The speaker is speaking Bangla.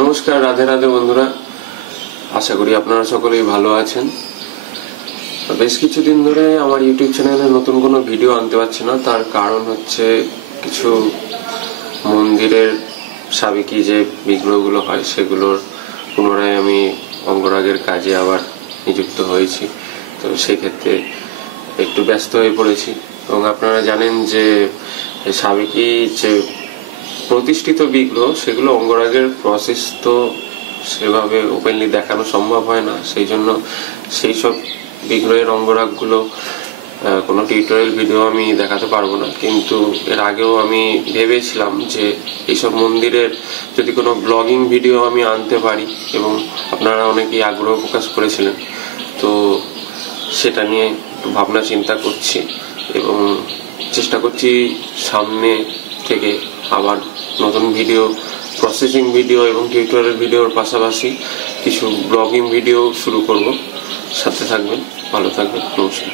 নমস্কার, রাধে রাধে বন্ধুরা। আশা করি আপনারা সকলেই ভালো আছেন। বেশ কিছুদিন ধরে আমার ইউটিউব চ্যানেলে নতুন কোনো ভিডিও আনতে পারছি না। তার কারণ হচ্ছে কিছু মন্দিরের সাবেকি যে বিগ্রহগুলো হয় সেগুলোর পুনরায় আমি অঙ্গরাগের কাজে আবার নিযুক্ত হয়েছি। তো সেক্ষেত্রে একটু ব্যস্ত হয়ে পড়েছি। এবং আপনারা জানেন যে সাবেকি যে প্রতিষ্ঠিত বিগ্রহ সেগুলো অঙ্গরাগের প্রসেস তো সেভাবে ওপেনলি দেখানো সম্ভব হয় না। সেই জন্য সেই সব বিগ্রহের অঙ্গরাগগুলো কোনো টিউটোরিয়াল ভিডিও আমি দেখাতে পারবো না। কিন্তু এর আগেও আমি ভেবেছিলাম যে এইসব মন্দিরের যদি কোনো ব্লগিং ভিডিও আমি আনতে পারি, এবং আপনারা অনেকেই আগ্রহ প্রকাশ করেছিলেন, তো সেটা নিয়ে ভাবনা চিন্তা করছি এবং চেষ্টা করছি সামনে থেকে আবার নতুন ভিডিও, প্রসেসিং ভিডিও এবং টিউটোরিয়াল ভিডিওর পাশাপাশি কিছু ব্লগিং ভিডিও শুরু করব। সাথে থাকবেন, ভালো থাকবেন, নমস্কার।